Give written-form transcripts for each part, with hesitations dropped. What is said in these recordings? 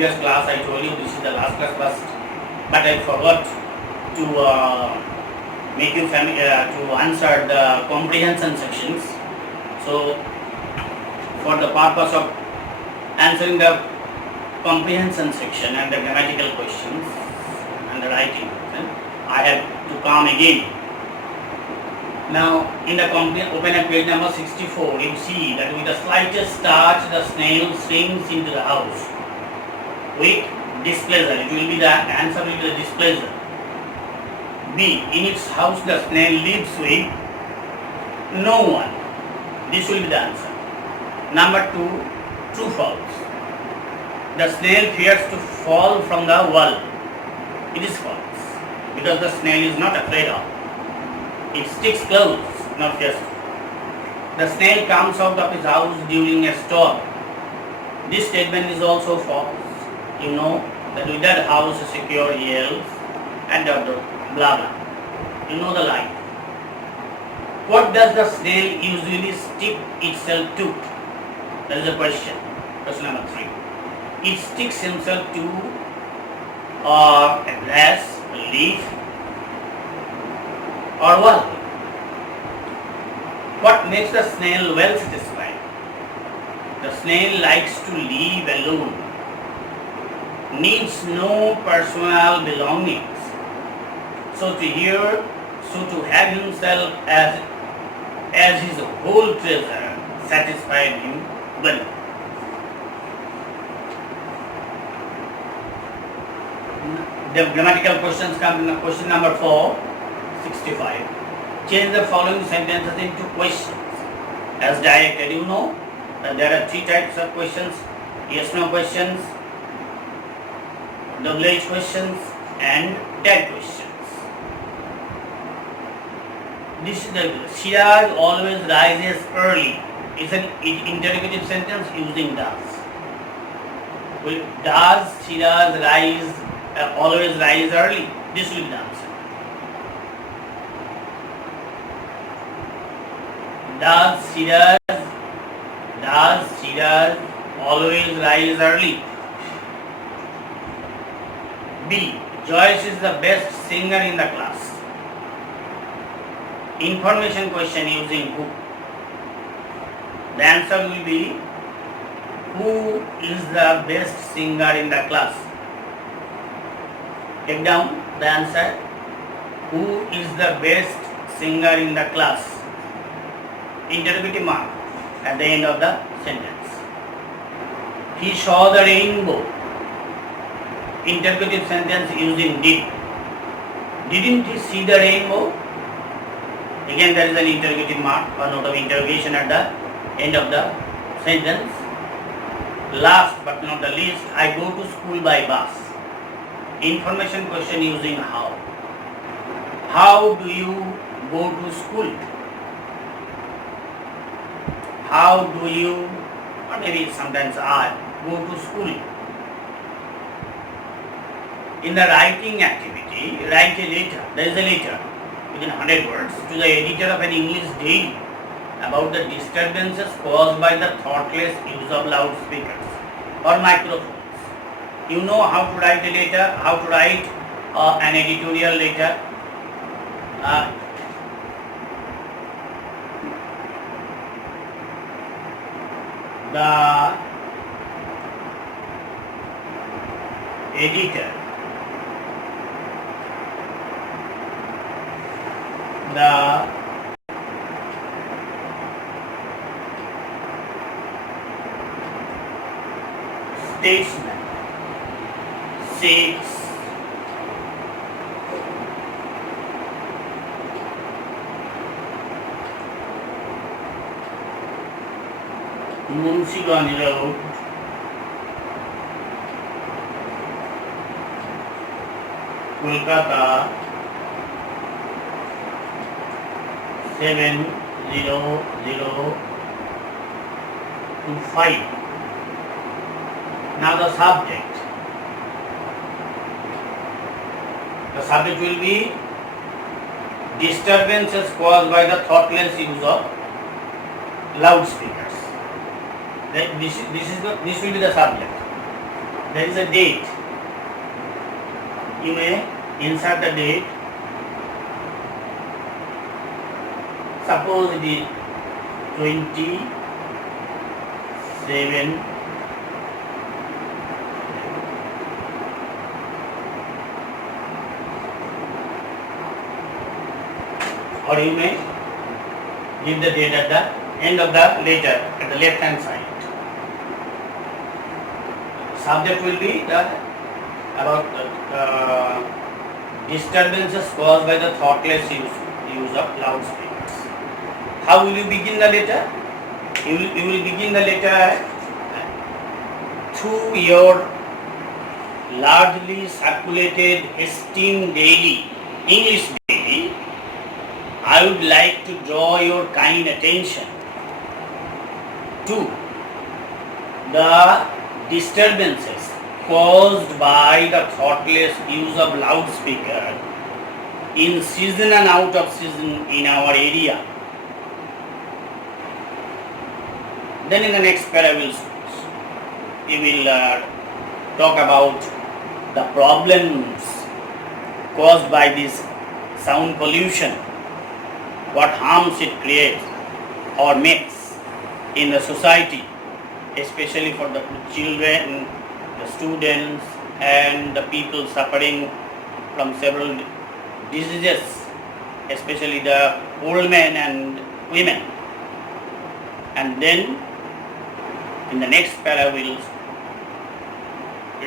previous class I told you this is the last class, but I forgot to make you to answer the comprehension sections. So for the purpose of answering the comprehension section and the grammatical questions and the writing, I have to come again. Now in the open at page number 64, you see that with the slightest touch the snail swims into the house with displeasure. It will be the answer will be the displeasure. B. In its house the snail lives with no one. This will be the answer. Number 2, true false. The snail fears to fall from the wall. It is false because the snail is not afraid of. It sticks close, not fears. The snail comes out of his house during a storm. This statement is also false. You know that with that house is secure, he yells, and blah blah. You know the line. What does the snail usually stick itself to? That is the question. Question number 3. It sticks himself to a grass, a leaf, or wall. What makes the snail well satisfied? The snail likes to live alone, needs no personal belongings. So to have himself as his whole treasure satisfied him well. The grammatical questions come in question number 4, 65. Change the following sentences into questions as directed. You know that there are 3 types of questions: yes/no questions, WH questions, and tag questions. This is the Shiraz always rises early. It's an interrogative sentence using does. Does Shiraz always rise early? This will be the answer. Does Shiraz always rise early? B. Joyce is the best singer in the class. Information question using who. The answer will be who is the best singer in the class. Take down the answer. Who is the best singer in the class? Interrogative mark at the end of the sentence. He saw the rainbow. Interrogative sentence using did. Didn't he see the rainbow? Again there is an interrogative mark or note of interrogation at the end of the sentence. Last but not the least, I go to school by bus. Information question using how. How do you go to school? How do you, or maybe sometimes I, go to school? In the writing activity, write a letter. There is a letter within 100 words to the editor of an English daily about the disturbances caused by the thoughtless use of loudspeakers or microphones. You know how to write a letter, how to write an editorial letter. The editor, the statesman says Munshiganj Road, Kolkata 70025. Now the subject. The subject will be disturbances caused by the thoughtless use of loudspeakers. This will be the subject. there is a date. You may insert the date. Suppose it is 27 or you may give the date at the end of the letter at the left hand side. Subject will be about disturbances caused by the thoughtless use of loudspeakers. How will you begin the letter? You will begin the letter through your largely circulated esteemed daily English daily. I would like to draw your kind attention to the disturbances caused by the thoughtless use of loudspeaker in season and out of season in our area. Then in the next parables, we will talk about the problems caused by this sound pollution, what harms it creates or makes in the society, especially for the children, the students and the people suffering from several diseases, especially the old men and women. And then in the next para we will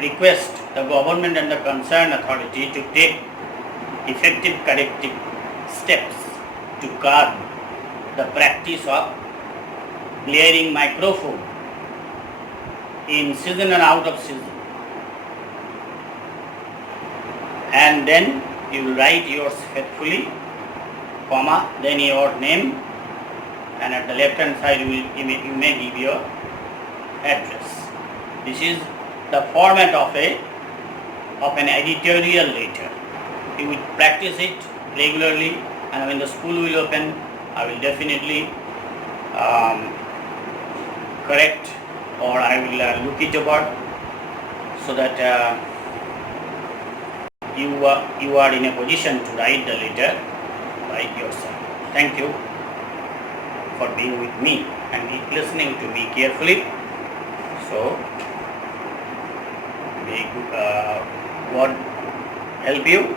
request the government and the concerned authority to take effective corrective steps to curb the practice of blaring microphone in season and out of season. And then you will write yours faithfully, comma, then your name, and at the left hand side you may give your address. This is the format of an editorial letter. You will practice it regularly, and when the school will open, I will definitely correct, or I will look it over so that you are in a position to write the letter by yourself. Thank you for being with me and listening to me carefully. So, may God help you